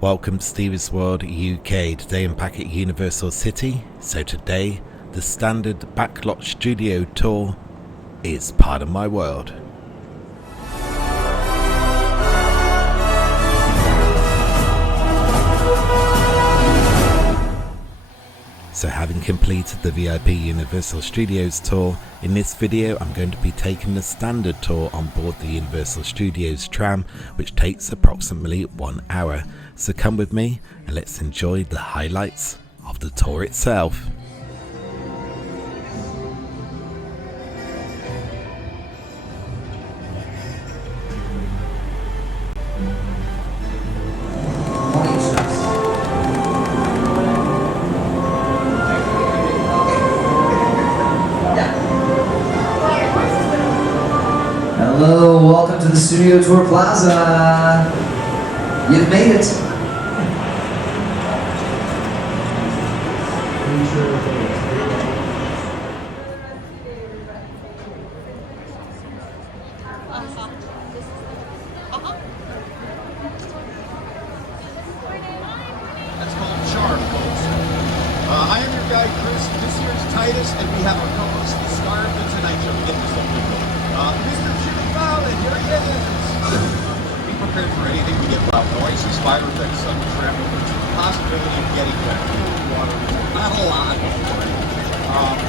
Welcome to Steve's World UK. Today I'm back at Universal City. So today, the standard Backlot studio tour is part of my world. So having completed the VIP Universal Studios tour, in this video I'm going to be taking the standard tour on board the Universal Studios tram, which takes approximately 1 hour. So come with me and let's enjoy the highlights of the tour itself. Hello, welcome to the Studio Tour Plaza. You've made it. That's called charm, folks. I am your guy, Chris. This year's Titus, and we have our co-host, the star of the Tonight Show. Get this up, people. Mr. Jimmy Fallon, here he is. Be prepared for anything. We get loud noises, fire effects, sudden tremor, the possibility of getting wet, water. Not a lot.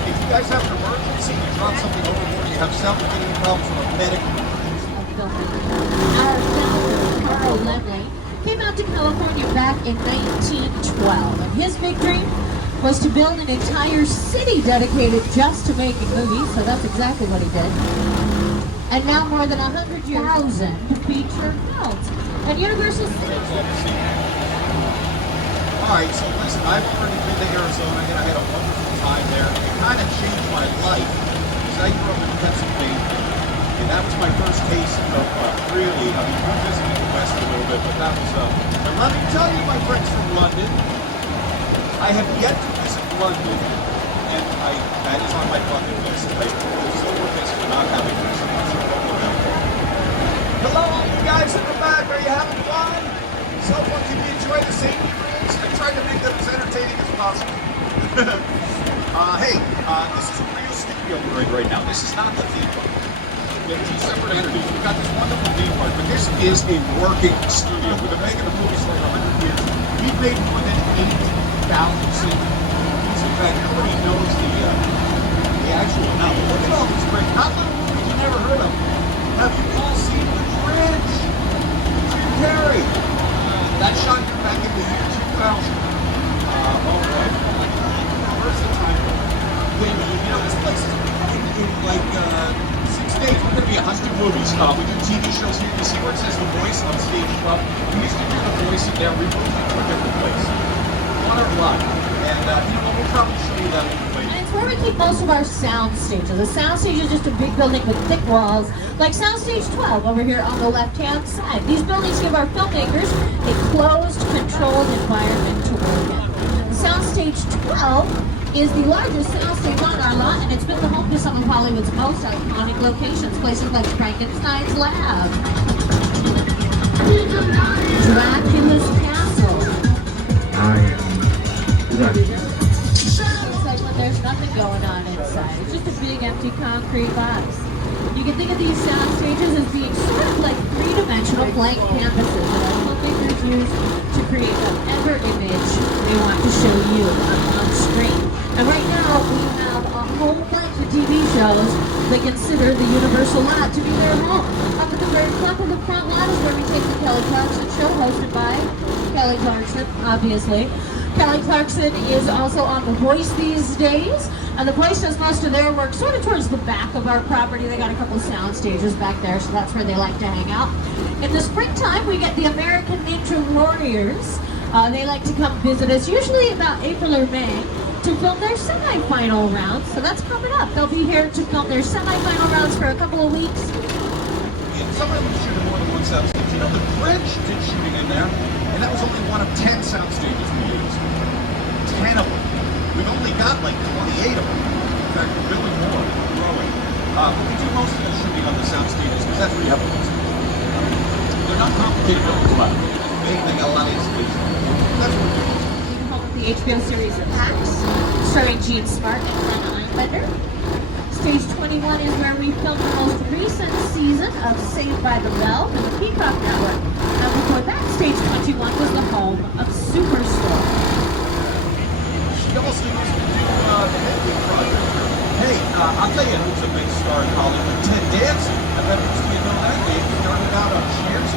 If you guys have an emergency, you drop something overboard, you have self-getting problems from a medical emergency. Our founder, Carl Lemley, came out to California back in 1912, and his big dream was to build an entire city dedicated just to making movies, so that's exactly what he did. And now more than 100,000 feature films at Universal City. Alright, so listen, I've already been to Arizona and I had a wonderful time there. It kind of changed my life because I grew up in Pennsylvania. And that was my first taste of really, I mean, we visited the West a little bit, but that was, but let me tell you, my friends from London, I have yet to visit London, and that is on my bucket list. I feel so remiss for not having visited London. Hello, all you guys in the back, are you having fun? So far, can you enjoy the safety rules? I tried to make them as entertaining as possible. Hey, this is a real studio we're in right now. This is not the theme park. We have two separate entities. We've got this wonderful theme park, but this is a working studio. We've been making the movies for 100 years. We've made more than 8,000 movies. In fact, nobody knows the actual number. Look at all these great, how many movies you never heard of? Have you all seen The Bridge? Jim Carrey. That shot back in the year 2000. All right. Where's the time? You know, this place is in like 6 days. We're going to be 100 movies. We do TV shows here. You see where it says The Voice on Stage Club? We used to do The Voice in there. We moved it to a different place. On our block. And you know what? We'll probably show you that little place. And it's where we keep most of our sound stages. The sound stage is just a big building with thick walls, like Soundstage 12 over here on the left-hand side. These buildings give our filmmakers a closed, controlled environment to work in. Soundstage 12 is the largest soundstage on our lot, and it's been the home to some of Hollywood's most iconic locations, places like Frankenstein's Lab, Dracula's Castle. Looks like when there's nothing going on inside. It's just a big empty concrete box. You can think of these sound stages as being sort of like three-dimensional blank canvases that our filmmakers use to create whatever image they want to show you on screen. And right now we have a whole bunch of TV shows that consider the Universal lot to be their home. Up at the very top of the front lot is where we take the Kelly Clarkson show, hosted by Kelly Clarkson, obviously. Kelly Clarkson is also on The Voice these days, and The Voice does most of their work sort of towards the back of our property. They got a couple of sound stages back there, so that's where they like to hang out. In the springtime, we get the American Ninja Warriors. They like to come visit us, usually about April or May, to film their semi-final rounds. So that's coming up. They'll be here to film their semi-final rounds for a couple of weeks. And some of them shoot in more than one sound stage. You know, The Bridge did shooting in there, and that was only one of 10 sound stages we used. 10 of them. We've only got like 28 of them. In fact, we're building more. We're growing. But we do most of the shooting on the sound stages because that's where you have the most. They're not complicated buildings, but anything a lot of space. That's what it is. Home of the HBO series Hacks, starring Gene Smart and Hannah Einbender. Stage 21 is where we filmed the most recent season of Saved by the Bell for the Peacock Network. Now before that, Stage 21 was the home of Superstore. She also used to do the Hedwig Project. Hey, I'll tell you who's a big star in Hollywood. Ted Danson. I bet most of you know that name. Started out on Cheers.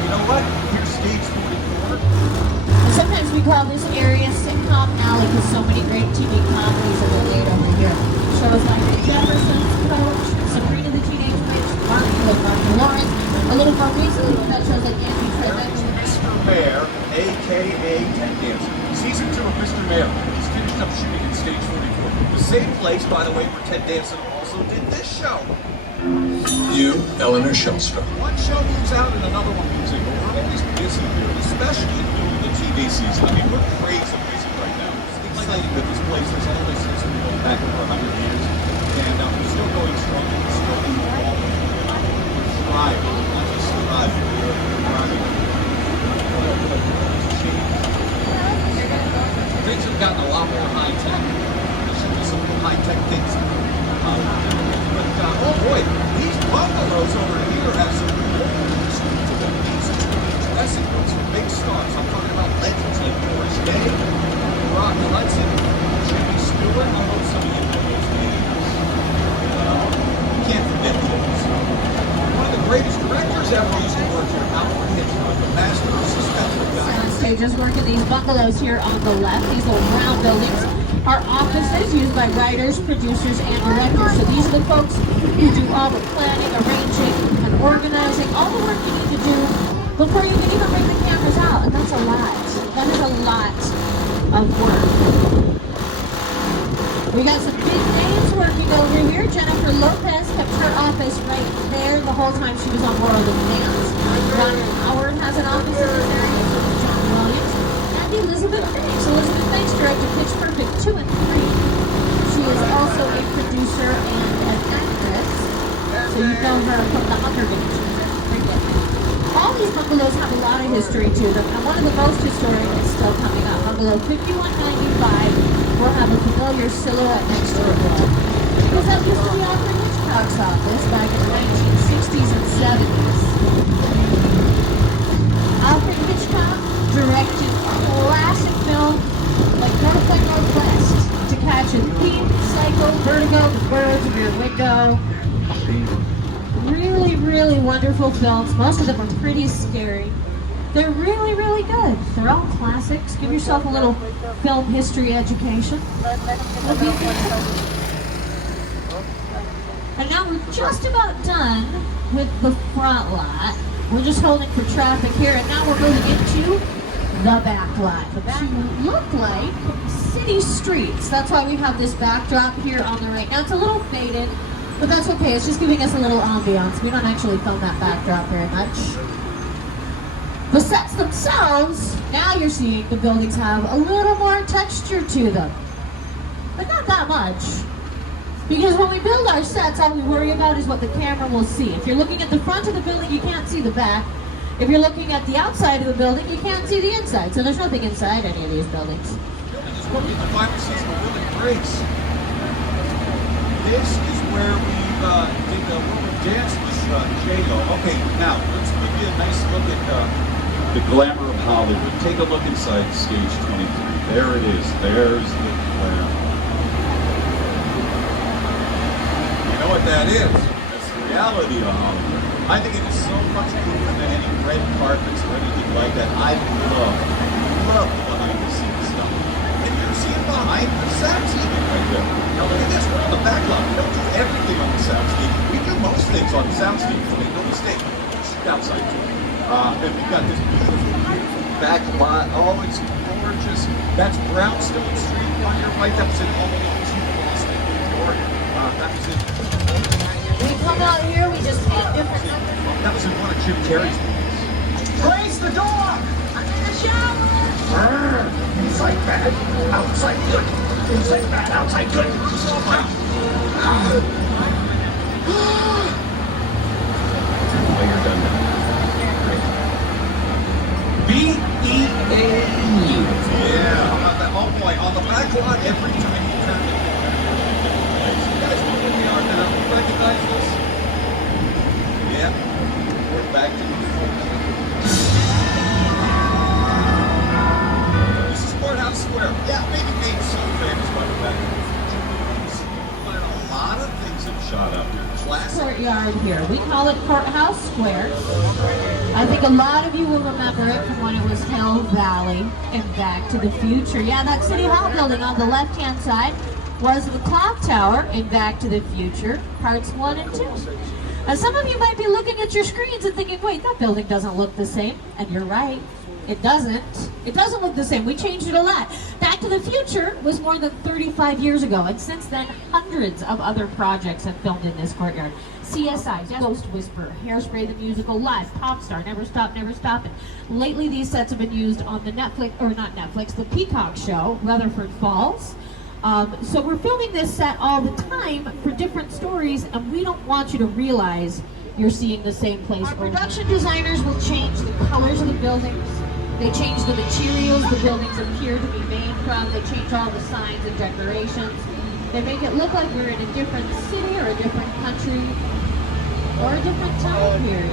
You know what? Here's Stage 44. And sometimes we call this area Sitcom Alley because so many great TV comedies have been made over here. Shows like The Jeffersons, Coach, Sabrina the Teenage Witch, Martin with Martin Lawrence. A little more recently, we've got shows like Andy Trivet. Mr. Mayor, a.k.a. Ted Danson. Season 2 of Mr. Mayor. He's finished up shooting in Stage 44. The same place, by the way, where Ted Danson also did this show. You, Eleanor Shellstrop. One show moves out and another one moves in. But we're always busy here, especially during the TV season. I mean, we're crazy busy right now. It's exciting that this place has all this history going back over 100 years. And we're still going strong. We're still evolving. We're striving. Not just surviving. We're thriving. Things have gotten a lot more high-tech. There should be some high-tech things. Oh boy, these bungalows over here have some history to them. These dressing rooms for big stars. I'm talking about legends like Doris Day, Rock Hudson, Jimmy Stewart. Although some of you know those names. You can't forget those. One of the greatest directors ever used to work here, Alfred Hitchcock, the master of suspense. Sound stages work in these bungalows here on the left. These little round buildings are offices used by writers, producers, and directors. So these are the folks who do all the planning, arranging, and organizing, all the work you need to do before you can even bring the cameras out. And that's a lot. That is a lot of work. We got some big names working over here. Jennifer Lopez kept her office right there the whole time she was on World of Dance. Ron Howard has an office in this area. John Williams. And Elizabeth Banks. Elizabeth Banks directed Pitch Perfect 2 and 3. She is also a producer and an actress. So you know her from The Hunger Games. All these bungalows have a lot of history to them, and one of the most historic is still coming up. Bungalow 5195 will have a familiar silhouette next to the wall. Because that used to be Alfred Hitchcock's office back in the 1960s and 70s. Alfred Hitchcock directed classic film like North by Northwest, To Catch a Thief, Psycho, Vertigo, The Birds of Your Window. Really, really wonderful films. Most of them are pretty scary. They're really, really good. They're all classics. Give yourself a little film history education. And now we're just about done with the front lot. We're just holding for traffic here, and now we're moving into the back lot. The back look like city streets. That's why we have this backdrop here on the right. Now it's a little faded, but that's okay. It's just giving us a little ambiance. We don't actually film that backdrop very much. The sets themselves, now you're seeing the buildings have a little more texture to them. But not that much. Because when we build our sets, all we worry about is what the camera will see. If you're looking at the front of the building, you can't see the back. If you're looking at the outside of the building, you can't see the inside. So there's nothing inside any of these buildings. And just looking at the final season of Will and Grace. This is where we did the woman dance with J-Lo. Okay, now let's give you a nice look at the glamour of Hollywood. Take a look inside stage 23. There it is. There's the glamour. You know what that is? That's the reality of Hollywood. I think it is so much cooler than any red carpets or anything like that. I love the behind the scenes stuff. And you're seeing behind the soundstage right there. Now look at this, we're on the backlot. We don't do everything on the soundstage. We do most things on the soundstage, so make no mistake. We shoot outside too. And we've got this beautiful backlot. Oh, it's gorgeous. That's Brownstone Street on your right. That was in Albany, Boston, New York. That was in... We come out here, we just paint different numbers. That was in one of Jim Carrey's movies. Raise the dog! I'm in the shower! Inside bad, outside good. Inside bad, outside good. Oh, you're done now. Great. Be E-A-U. Yeah, how about that? Oh boy, on the back lot, every time you turn the corner. You guys know where we are now. You recognize this? Yeah, we're back to this is Courthouse Square. Yeah, maybe made so famous by the Back to the Future. But a lot of things have shot up here. Classic. Courtyard here. We call it Courthouse Square. I think a lot of you will remember it from when it was Hill Valley and Back to the Future. Yeah, that City Hall building on the left-hand side was the clock tower in Back to the Future, parts 1 and 2. Some of you might be looking at your screens and thinking, wait, that building doesn't look the same. And you're right. It doesn't. It doesn't look the same. We changed it a lot. Back to the Future was more than 35 years ago, and since then, hundreds of other projects have filmed in this courtyard. CSI, Ghost Whisperer, Hairspray the Musical, Live, Popstar, Never Stop, Never Stop. And lately, these sets have been used on the the Peacock show, Rutherford Falls. So we're filming this set all the time for different stories, and we don't want you to realize you're seeing the same place. Our production designers will change the colors of the buildings. They change the materials the buildings appear to be made from. They change all the signs and decorations. They make it look like we're in a different city or a different country or a different time period.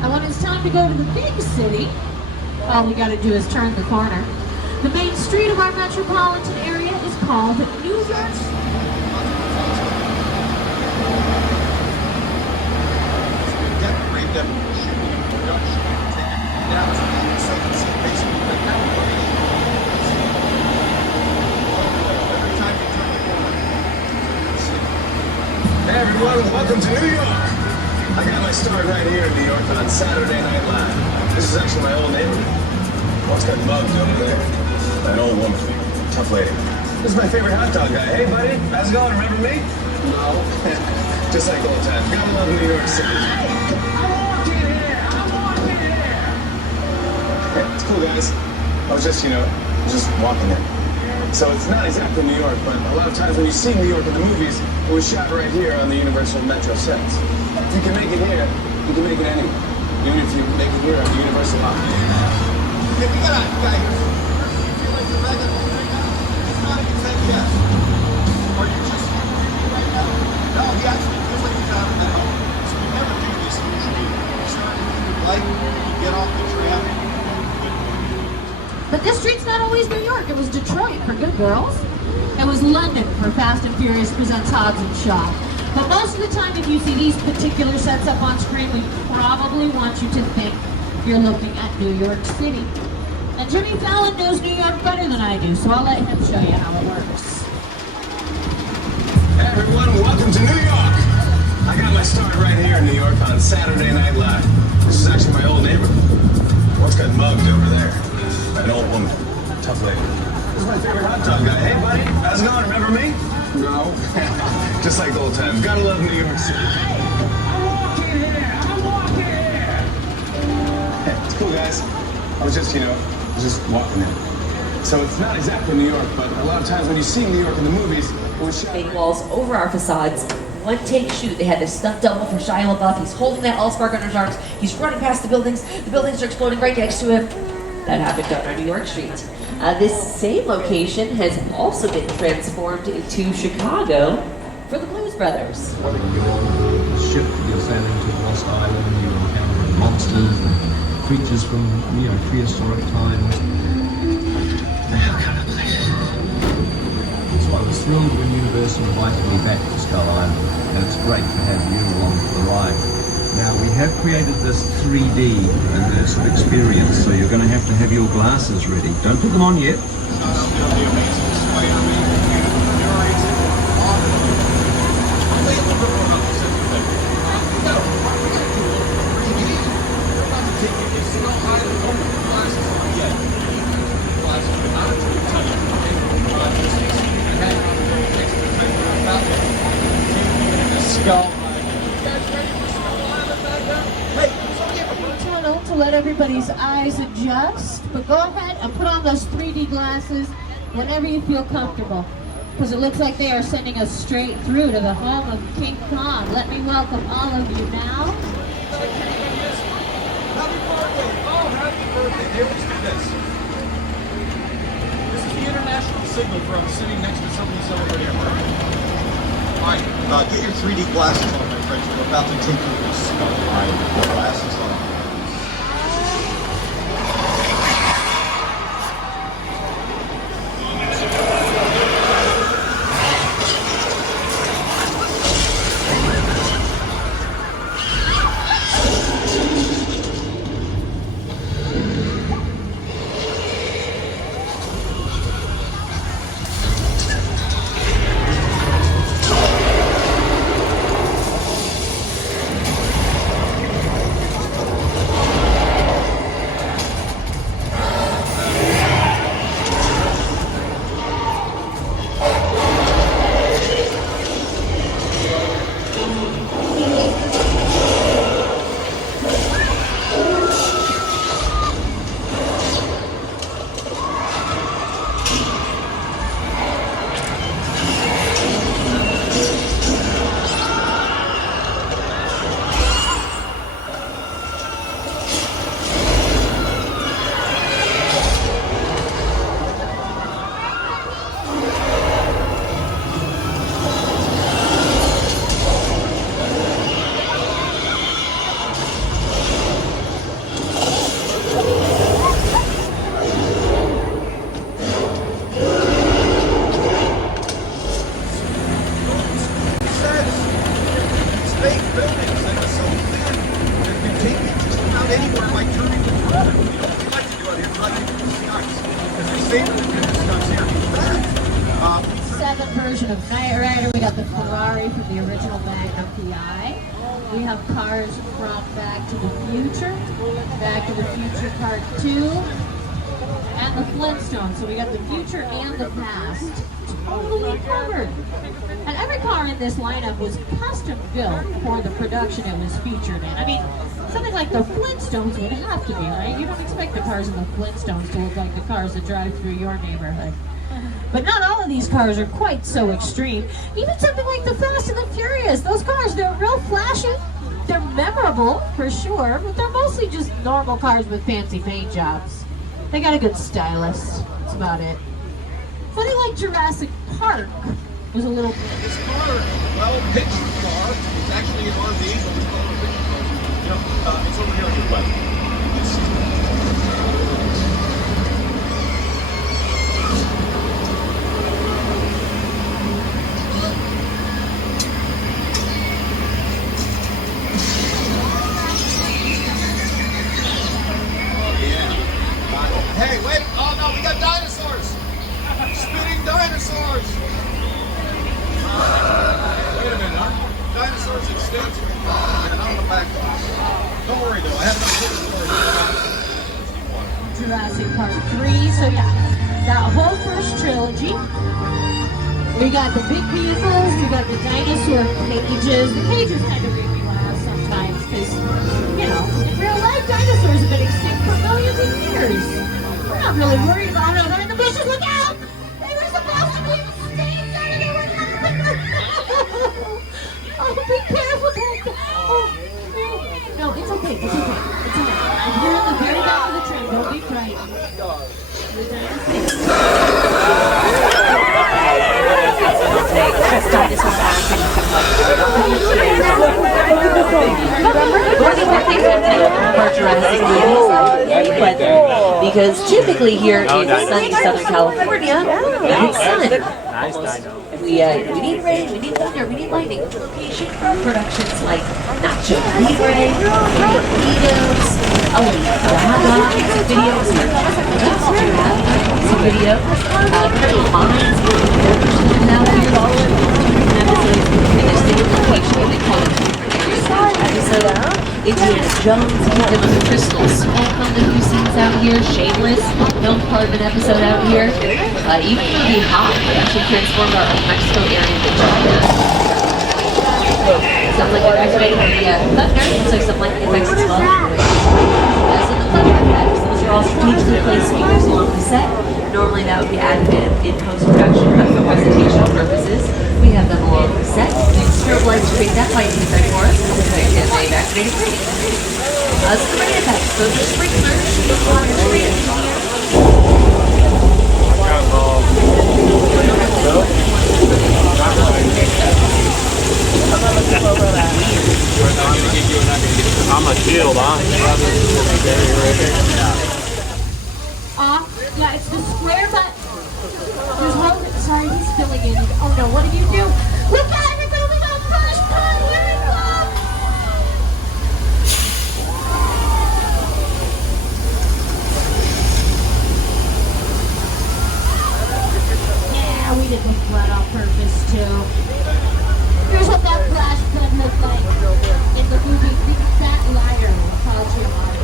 And when it's time to go to the big city, all we got to do is turn the corner. The main street of our metropolitan area is called New York. Decorate them, shooting in production, take it down to the second scene, basically like that. Every time you turn the corner. Hey everyone, welcome to New York. I got my start right here in New York on Saturday Night Live. This is actually my old neighborhood. What's got mugged over there? An old woman, tough lady. This is my favorite hot dog guy. Hey buddy, how's it going? Remember me? No. Just like old times. Gotta love New York City. Hey, it's cool guys. I was just walking in. So it's not exactly New York, but a lot of times when you see New York in the movies, it was shot right here on the Universal Metro sets. If you can make it here, you can make it anywhere. Even if you make it here on the Universal Opera. Hey, we got a guy here. You feel like you're back at home right now? It's not even said yes. Are you just right now? No, he actually feels like he's out at home. So we never do this usually. You start with your life, you get off the tram. But this street's not always New York. It was Detroit for Good Girls. It was London for Fast and Furious Presents Hobbs and Shaw. But most of the time, if you see these particular sets up on screen, we probably want you to think you're looking at New York City. And Jimmy Fallon knows New York better than I do, so I'll let him show you how it works. Hey everyone, welcome to New York. I got my start right here in New York on Saturday Night Live. This is actually my old neighborhood. What's got mugged over there? An old woman, tough lady. This is my favorite hot dog guy. Hey buddy, how's it going? Remember me? No. Just like old times. Gotta love New York City. I'm walking here. Hey, it's cool guys. I was just walking in. So it's not exactly New York, but a lot of times when you see New York in the movies, it was shot. Fake walls over our facades. One take shoot. They had this stunt double for Shia LaBeouf. He's holding that Allspark under his arms. He's running past the buildings. The buildings are exploding right next to him. That happened on our New York street. This same location has also been transformed into Chicago for the Blues Brothers. When you're on the ship, you're sailing to Lost Island, you're encountering monsters and creatures from, prehistoric times. The hell kind of place? So I was thrilled when Universal invited me back to Skull Island, and it's great to have you along for the ride. Now, we have created this 3D immersive experience, so you're going to have your glasses ready. Don't put them on yet. To let everybody's eyes adjust, but go ahead and put on those 3D glasses whenever you feel comfortable, because it looks like they are sending us straight through to the home of King Kong. Let me welcome all of you now. Happy birthday! Oh, happy They always do this. This is the international signal from sitting next to somebody celebrating a birthday. All right, get your 3D glasses on, my friends. We're about to take you to a spell ride with glasses on. Version of Knight Rider. We got the Ferrari from the original Magnum PI. We have cars from Back to the Future, Back to the Future Part 2, and the Flintstones. So we got the future and the past totally covered. And every car in this lineup was custom built for the production it was featured in. I mean, something like the Flintstones would have to be, right? You don't expect the cars in the Flintstones to look like the cars that drive through your neighborhood. But not all of these cars are quite so extreme. Even something like the Fast and the Furious, those cars, they're real flashy. They're memorable, for sure, but they're mostly just normal cars with fancy paint jobs. They got a good stylist. That's about it. Funny like Jurassic Park was a little bit. This car, well, picture car, it's actually an RV, but we call it a picture car. You know, it's over here on your left. Hey, wait! Oh no, we got dinosaurs! Spinning dinosaurs! Wait a minute, huh? Dinosaurs extinct? And I'm the backlots. Don't worry though, I have no clue. Jurassic Park 3, so yeah, that whole first trilogy. We got the big vehicles, we got the dinosaur cages. The cages kind of make me laugh sometimes because, you know, in real life dinosaurs have been extinct for millions of years. We're not really worried about it. They're in the bushes. Look out! They were supposed to be extinct and they were not. Oh, be careful. Oh. No, it's okay. It's okay. It's okay. If you're in the very back of the train, don't be frightened. But because typically here in sunny Southern California, it's sun. We need rain, we need thunder, we need lightning. Location for productions like Nacho Libre, Burritos, Hot Dogs, videos, video, Criminal Minds, now episodes in this same location, they call it episode Indiana Jones, Kingdom of the Crystal Skull filmed a few scenes out here, Shameless filmed part of an episode out here, even the Hot actually transformed our Mexico area into China. Something like it activated the thunder, looks like something like the effects as well. As in the thunder effects, those are all strategically placed speakers along the set. Normally that would be added in post-production, but for presentational purposes, we have them along the set. strobe lights to create that light effect for us. And they've activated green. That's the main effects. Those are sprinklers. I'm a shield, huh? Yeah, it's the square button. There's one. Sorry, he's filling in. Oh no, what did you do? Look at it, we're going on first time. Here it comes. Yeah, we did the flood on purpose too. Here's what that flash flood looked like in the movie Big Fat Liar with Paul Giamatti.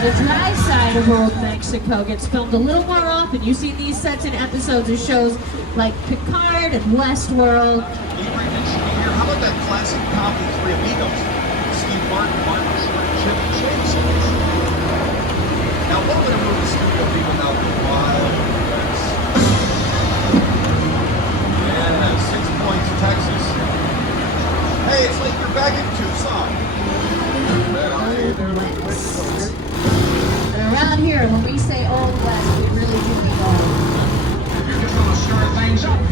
The dry side of old Mexico gets filmed a little more often. You see these sets in episodes of shows like Picard and Westworld. How about that classic comedy Three Amigos? Steve Martin, Martin Short, Chevy Chase. Now, what would a movie studio be without the Wild West? Yeah, 6 Points, Texas. Hey, it's like you're back in Tucson. And around here, when we say Old West, we really do mean old.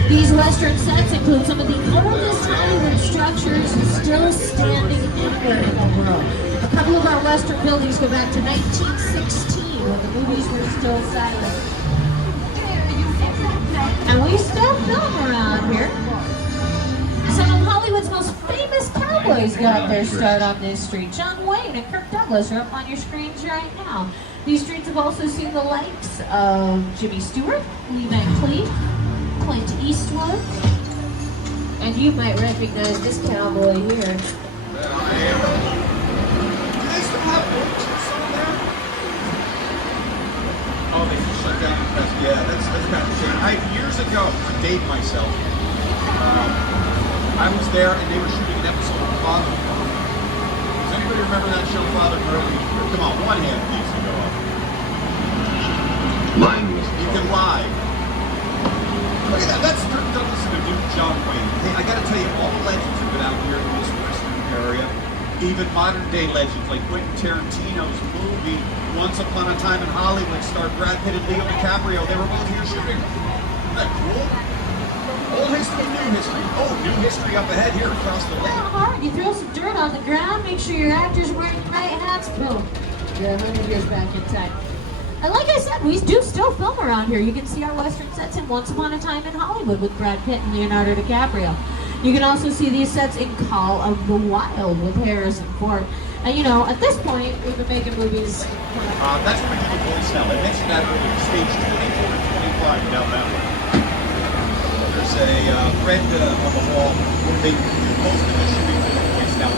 These Western sets include some of the oldest Hollywood structures still standing anywhere in the world. A couple of our Western buildings go back to 1916, when the movies were still silent. And we still film around here. Some of Hollywood's most famous cowboys got their start on this street. John Wayne and Kirk Douglas are up on your screens right now. These streets have also seen the likes of Jimmy Stewart, Lee Van Cleef, Clint Eastwood, and you might recognize this cowboy here. Do they still have one Tucson there? Oh, they just shut down the press. Yeah, that's kind of a shame. Years ago, to date myself, I was there and they were shooting an episode of Father. Does anybody remember that show, Father Girly? Come on, one hand, please, to go up. Mine was. You can lie. Look at that. That's Kirk Douglas and the Duke John Wayne. Hey, I gotta tell you, all the legends have been out here in this western area. Even modern day legends like Quentin Tarantino's movie Once Upon a Time in Hollywood starred Brad Pitt and Leo DiCaprio. They were both here shooting. Isn't that cool? Old history, new history. Oh, new history up ahead here across the lake. Not hard. You throw some dirt on the ground, make sure your actors wearing the right hats. Boom. You're 100 years back in time. And like I said, we do still film around here. You can see our Western sets in Once Upon a Time in Hollywood with Brad Pitt and Leonardo DiCaprio. You can also see these sets in Call of the Wild with Harrison Ford. And you know, at this point, we've been making movies. That's where we do the voice now. I mentioned that earlier. Stage 24 to 25 in Alabama. There's a thread on the wall where they do most of the shooting for the voice now.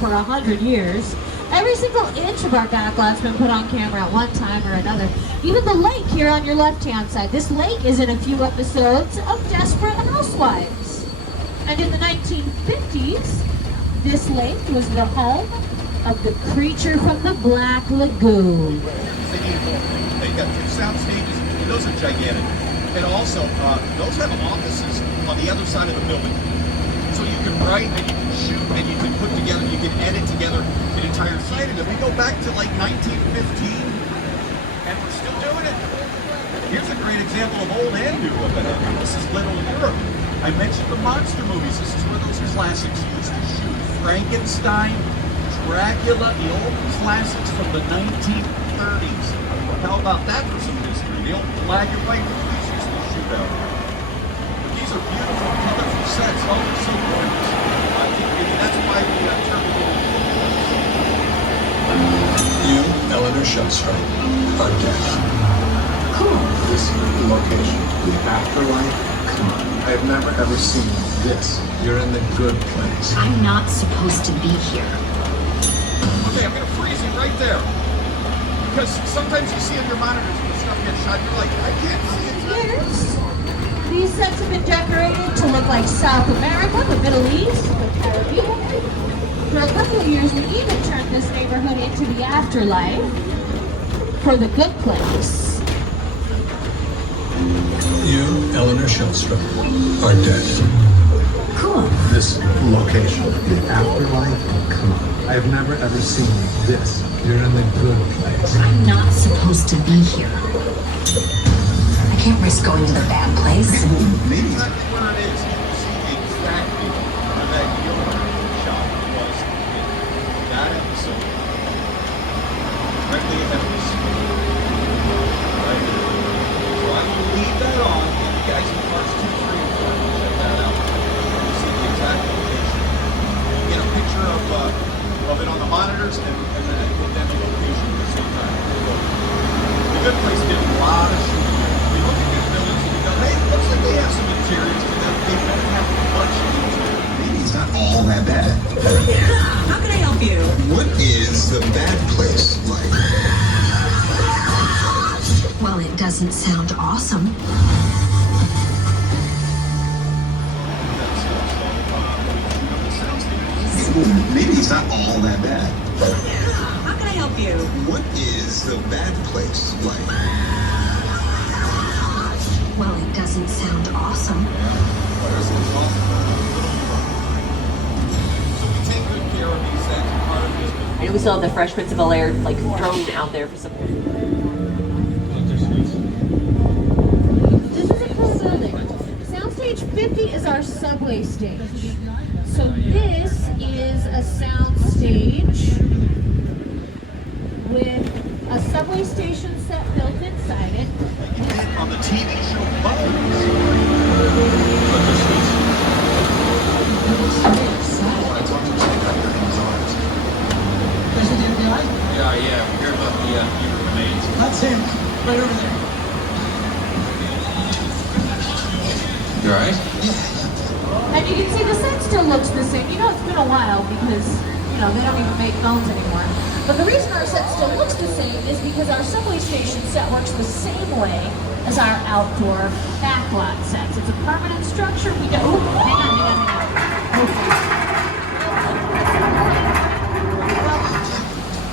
For 100 years. Every single inch of our backlot's been put on camera at one time or another. Even the lake here on your left-hand side. This lake is in a few episodes of Desperate Housewives. And in the 1950s, this lake was the home of the creature from the Black Lagoon. They've got 2 sound stages, and those are gigantic. And also, those have offices on the other side of the building. So you can write and you can shoot and you can put together, you can edit together an entire site. And if we go back to like 1915, and we're still doing it. Here's a great example of old and new of it. This is Little Europe. I mentioned the monster movies. This is where those classics used to shoot. Frankenstein, Dracula, the old classics from the 1930s. How about that for some history? The old black and white movies used to shoot out here. These are beautiful, colorful sets. Oh, they're so gorgeous. That's why we turn You, Eleanor Shellstrike, are dead. This location, the afterlife. Come on, I have never ever seen this. You're in the good place. I'm not supposed to be here. Okay, I'm going to freeze it right there. Because sometimes you see on your monitors, stuff gets shot, you're like, I can't see it. Years, these sets have been decorated to look like South America, the Middle East, the Caribbean. For a couple of years, we even turned this neighborhood into the afterlife for the good place. You, Eleanor Shellstrop, are dead. Cool. This location, the afterlife, come on. I've never ever seen this. You're in the good place. I'm not supposed to be here. I can't risk going to the bad place. Maybe that's where it is. You see exactly where that yard shot was in that episode. Directly ahead of us. Right here. So I will leave that on. Get you guys in parts 2, 3, and 4. Check that out. You see the exact location. You get a picture of it on the monitors and then the location at the same time. The good place did a lot of shooting. We look at these buildings and we go, hey, it looks like they have some interiors, but they don't have much interior. Maybe it's not all that bad. How can I help you? What is the bad place like? Well, it doesn't sound awesome. Maybe it's not all that bad. How can I help you? What is the bad place like? Well, it doesn't sound awesome. So we take good care of these things. Part of this business. I know we still have the Fresh Prince of Bel-Air like thrown out there for some. This is a cool building. Soundstage 50 is our subway stage. So this is a soundstage with a subway station set built inside it. On the TV show Buzz. Yeah, we heard about the remains. That's him, right over there. You alright? And you can see the set still looks the same. You know it's been a while because, you know, they don't even make phones anymore. But the reason our set still looks the same is because our subway station set works the same way as our outdoor backlot sets. It's a permanent structure. We don't... Oh, hang on. Okay.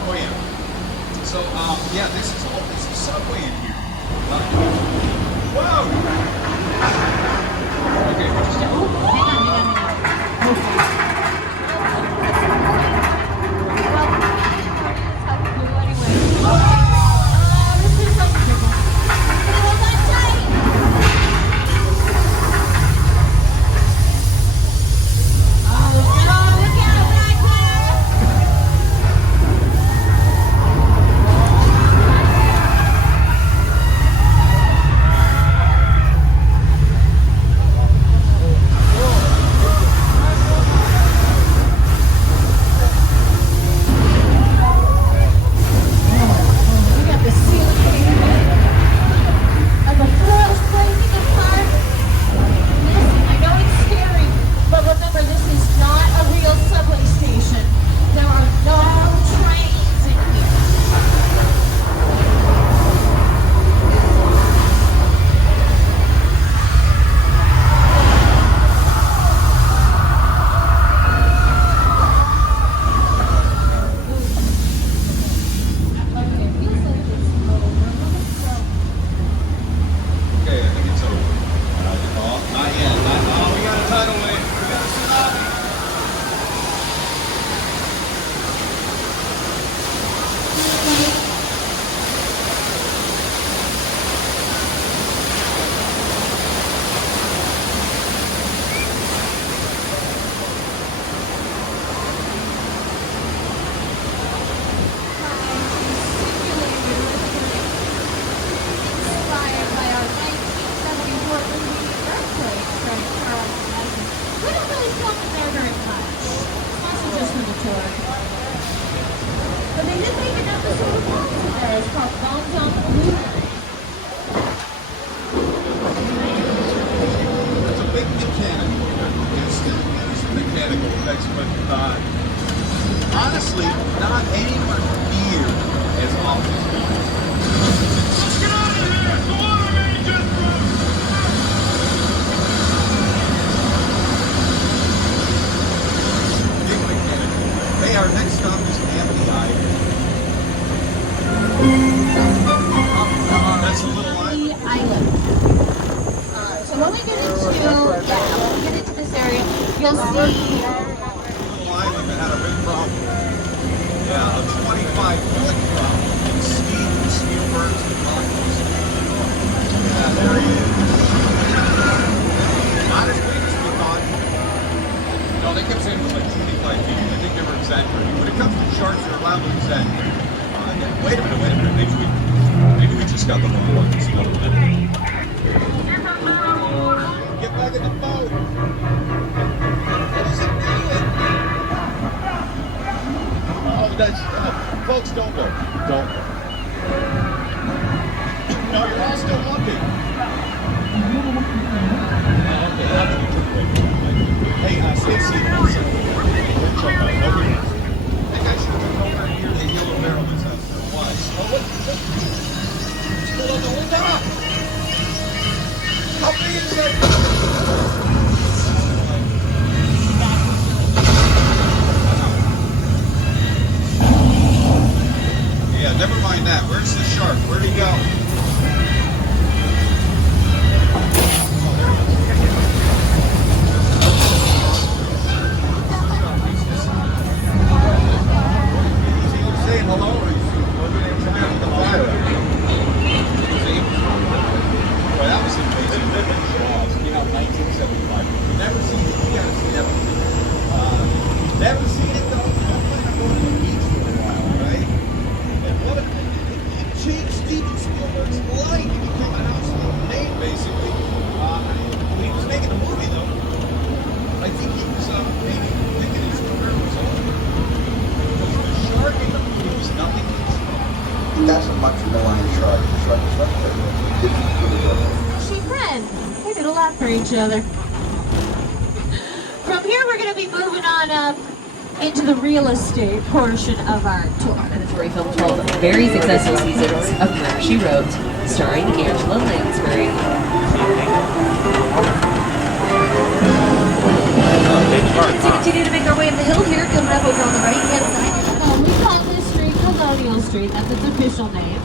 Oh yeah. So yeah, this is a subway in here. Whoa! Okay, we're just Oh, hang on. Okay. Well, that's how we do anyway. Oh, this is uncomfortable. Hold on tight. Oh, no, look out back we got the ceiling and the floor's blazing apart. Listen, I know it's scary, but remember, this is not a real subway station. There are no trains in here. Okay, it feels like it's over. Okay, I think it's over. Not yet. We got a tidal wave. We got a tsunami. Inspired by our 1974 movie Earthquake, starring Charles Manson. We don't really film there very much. It's mostly just for the tour. But they did make an episode of Bones in there. It's called Bones on the Blu-ray. That's a big mechanical. It's mechanical effects, but honestly, not anywhere near as awful. Let's get on it! You'll see. Island that had a big problem. Yeah, a 25-foot problem in Steven Spielberg's Courthouse. Yeah, there he is. Not as big as we thought. No, they kept saying it was like 25 feet. I think they were exaggerating. When it comes to sharks, they're allowed to exaggerate. Wait a minute. Maybe we just got the wrong one. Just another minute. Get back in the boat. What is it doing? Oh, that's folks, don't go. Don't. No, you're all still looking. Hey, stay seated. I think I should have come over here to the yellow barrel as it was. Oh, look. It's still on the whole top. How big is it? Yeah, never mind that. Where's the shark? Where'd he go? Saying hello or he's coming up with the fire? Boy, that was amazing. Came out 1975. Never seen it. You gotta see that. Never seen it though. I'm planning on going to the beach for a while, right? And what it changed Steven Spielberg's life. He became a household name basically. When he was making the movie though, I think he was maybe thinking his career was over. The shark in the movie was nothing. That's a much more shark. She friend. They did a lot for each other. From here, we're going to be moving on up into the real estate portion of our tour. That is where he filmed 12 very successful seasons of Murder, She Wrote, starring Angela Lansbury. So continue to make our way up the hill here, coming up over on the right-hand side. We call this street Colonial Street. That's its official name.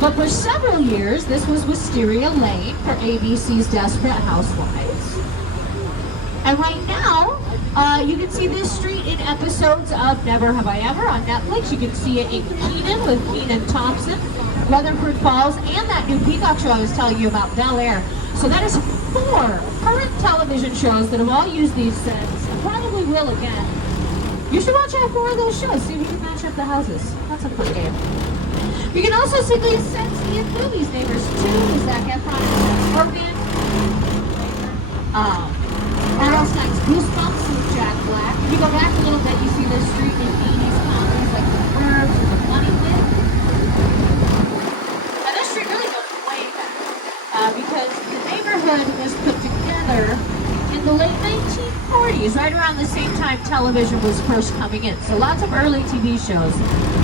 But for several years, this was Wisteria Lane for ABC's Desperate Housewives. And right now, you can see this street in episodes of Never Have I Ever on Netflix. You can see it in Kenan with Kenan Thompson, Rutherford Falls, and that new Peacock show I was telling you about, Bel Air. So that is 4 current television shows that have all used these sets, and probably will again. You should watch all 4 of those shows, see if you can match up the houses. That's a fun game. You can also see these sets in movies. Neighbors 2, Zac Efron and Scorpion. R.L. Stein's Goosebumps with Jack Black. If you go back a little bit, you see this street in 80s comedies like The Burbs and The Money Pit. Now this street really goes way back because the neighborhood was put together in the late 1940s, right around the same time television was first coming in. So lots of early TV shows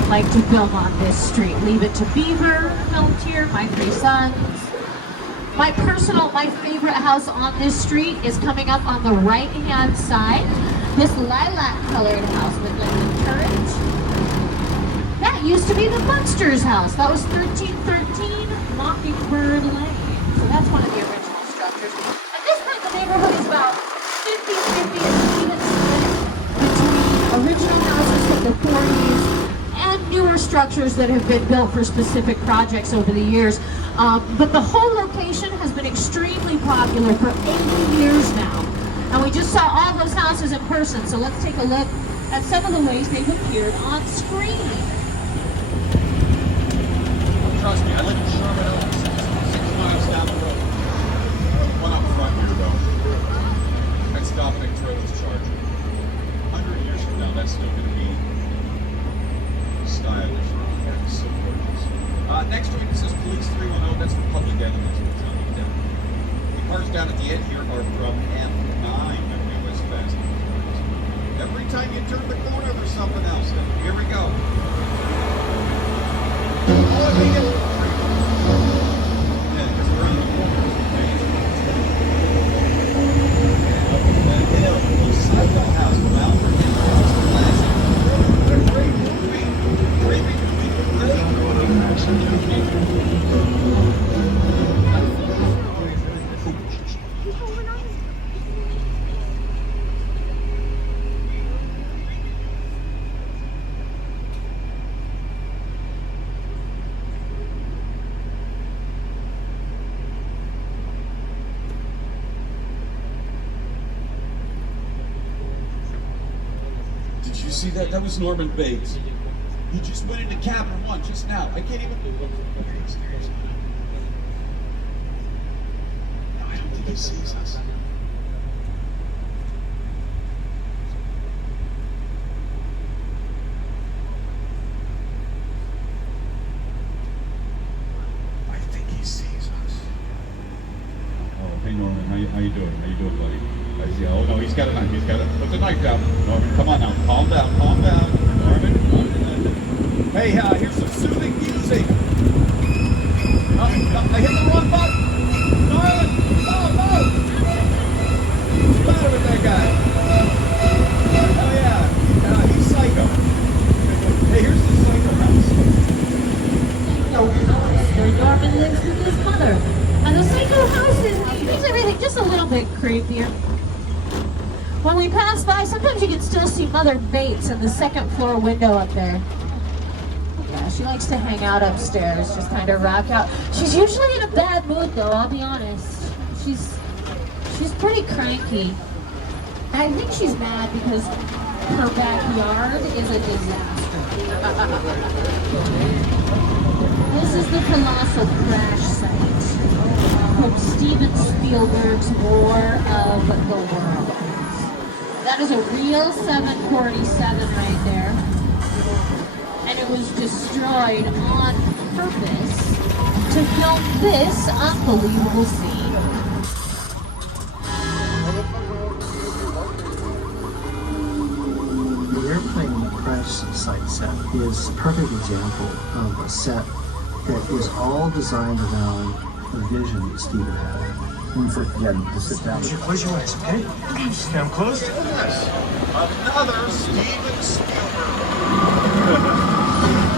like to film on this street. Leave It to Beaver filmed here, My 3 Sons. My favorite house on this street is coming up on the right-hand side. This lilac-colored house with like the turret. That used to be the Munsters house. That was 1313 Mockingbird Lane. So that's one of the original structures. At this point, the neighborhood is about 50-50 even split between original houses from the 40s and newer structures that have been built for specific projects over the years. But the whole location has been extremely popular for 80 years now. And we just saw all those houses in person, so let's take a look at some of the ways they've appeared on screen. Trust me, I live in Sherman Oaks, 6 miles down the road. One up front here, though. That's Dominic Toretto's Charger. 100 years from now, that's still going to be stylish. It's so gorgeous. Next to it, it says Police 310. That's for public enemies. The cars down at the end here are from M9, West Fast. Every time you turn the corner, there's something else. Here we go. see that? That was Norman Bates. He just went into cabin 1 just now. I can't even... No, I don't think he sees us. I think he sees us. Oh, hey Norman, how you doing? How you doing, buddy? Oh no, he's got a knife. He's got to put the knife down. Norman, come on now. Calm down. Calm down. Norman. Hey, here's some soothing music. I hit the wrong button. Norman, no. What's the matter with that guy? Oh yeah, he's psycho. Hey, here's the psycho house. Where Norman lives with his mother. And the psycho house makes everything just a little bit creepier. When we pass by, sometimes you can still see Mother Bates in the second floor window up there. Yeah, she likes to hang out upstairs, just kind of rock out. She's usually in a bad mood though, I'll be honest. She's pretty cranky. And I think she's mad because her backyard is a disaster. This is the colossal crash site from Steven Spielberg's War of the Worlds. That is a real 747 right there. And it was destroyed on purpose to film this unbelievable scene. The airplane crash site set is a perfect example of a set that was all designed around a vision that Steven had. And so, yeah, just sit down. Close your eyes, okay? Stand close. Yes. Another Steven Spielberg.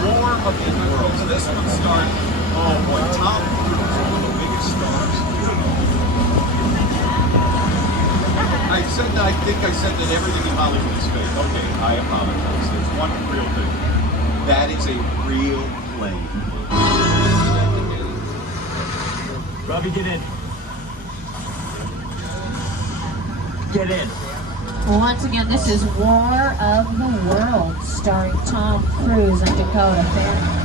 War of the Worlds. This one starred, oh boy, Tom Cruise, one of the biggest stars. I think I said that everything in Hollywood is fake. Okay, I apologize. There's one real thing. That is a real plane. Robbie, get in. Get in. Once again, this is War of the Worlds, starring Tom Cruise and Dakota Fanning.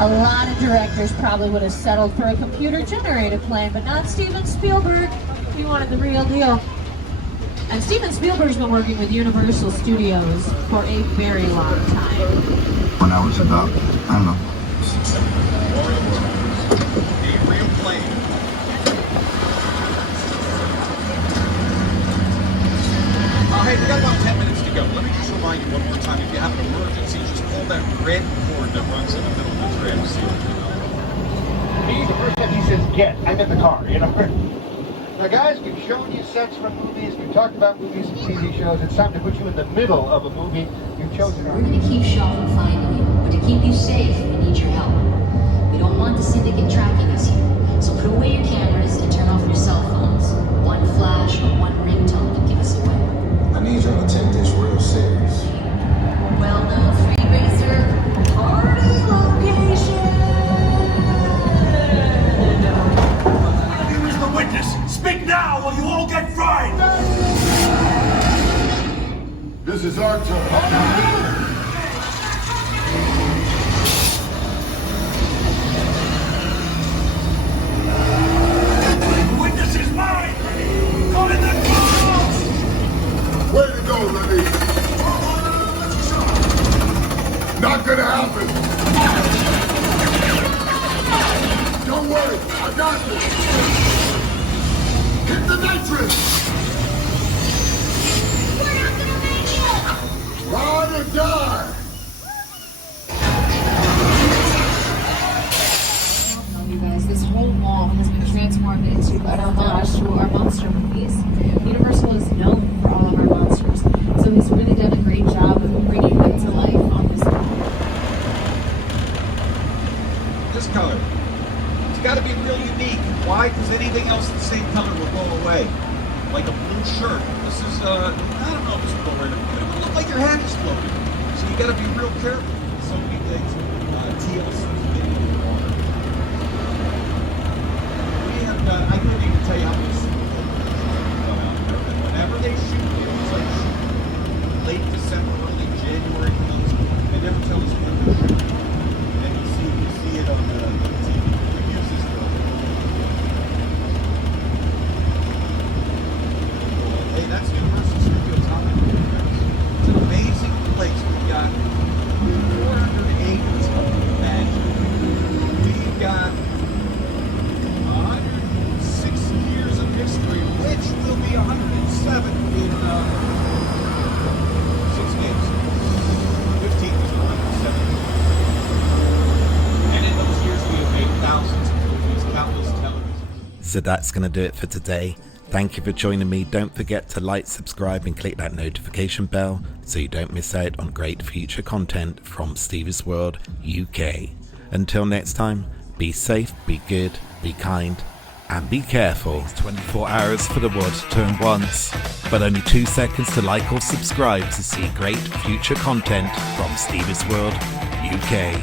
A lot of directors probably would have settled for a computer-generated plane, but not Steven Spielberg. He wanted the real deal. And Steven Spielberg's been working with Universal Studios for a very long time. When I was about, I don't know. A real plane. Hey, we got about 10 minutes to go. Let me just remind you one more time, if you have an emergency, just pull that red cord that runs in the middle of the trail. He's the first time he says, get, I'm in the car, you know. Now guys, we've shown you sets from movies, we've talked about movies and TV shows. It's time to put you in the middle of a movie. You've chosen our... We're going to keep shelving finding you, but to keep you safe, we need your help. We don't want the syndicate tracking us here, so put away your cameras and turn off your cell phones. One flash or one ringtone can give us away. I need y'all to take this real serious. Well-known free racer party location. Who is the witness? Speak now or you all get fried! This is our turn. The witness is mine! Go in the courthouse! Way to go, Lenny. Not gonna happen. Don't worry, I got this. Hit the nitrous. We're not gonna make it. Ride or die. You guys, this whole wall has been transformed into an homage to our monster movies. Universal is known for all of our monsters, so he's really done a great job of bringing them to life on this. This color. It's got to be real unique. Why? Because anything else the same color will go away. Like a blue shirt. This is, I don't know if this will go right up, but it would look like your hat is floating. So you got to be real careful. So many things. TLC. We have done, I couldn't even tell you how many scenes come out there. And whenever they shoot it, it's like late December, early January comes. They never tell us when they're shooting. And you see it on the TV. We use this film. Hey, that's Universal Studios Hollywood. It's an amazing place. We've got 400 acres of magic. We've got 106 years of history, which will be 107 in 6 days. 15 is 107. And in those years, we have made thousands of movies, countless televisions. So that's going to do it for today. Thank you for joining me. Don't forget to like, subscribe and click that notification bell so you don't miss out on great future content from Steve's World UK. Until next time, be safe, be good, be kind and be careful. 24 hours for the world to turn once, but only 2 seconds to like or subscribe to see great future content from Steve's World UK.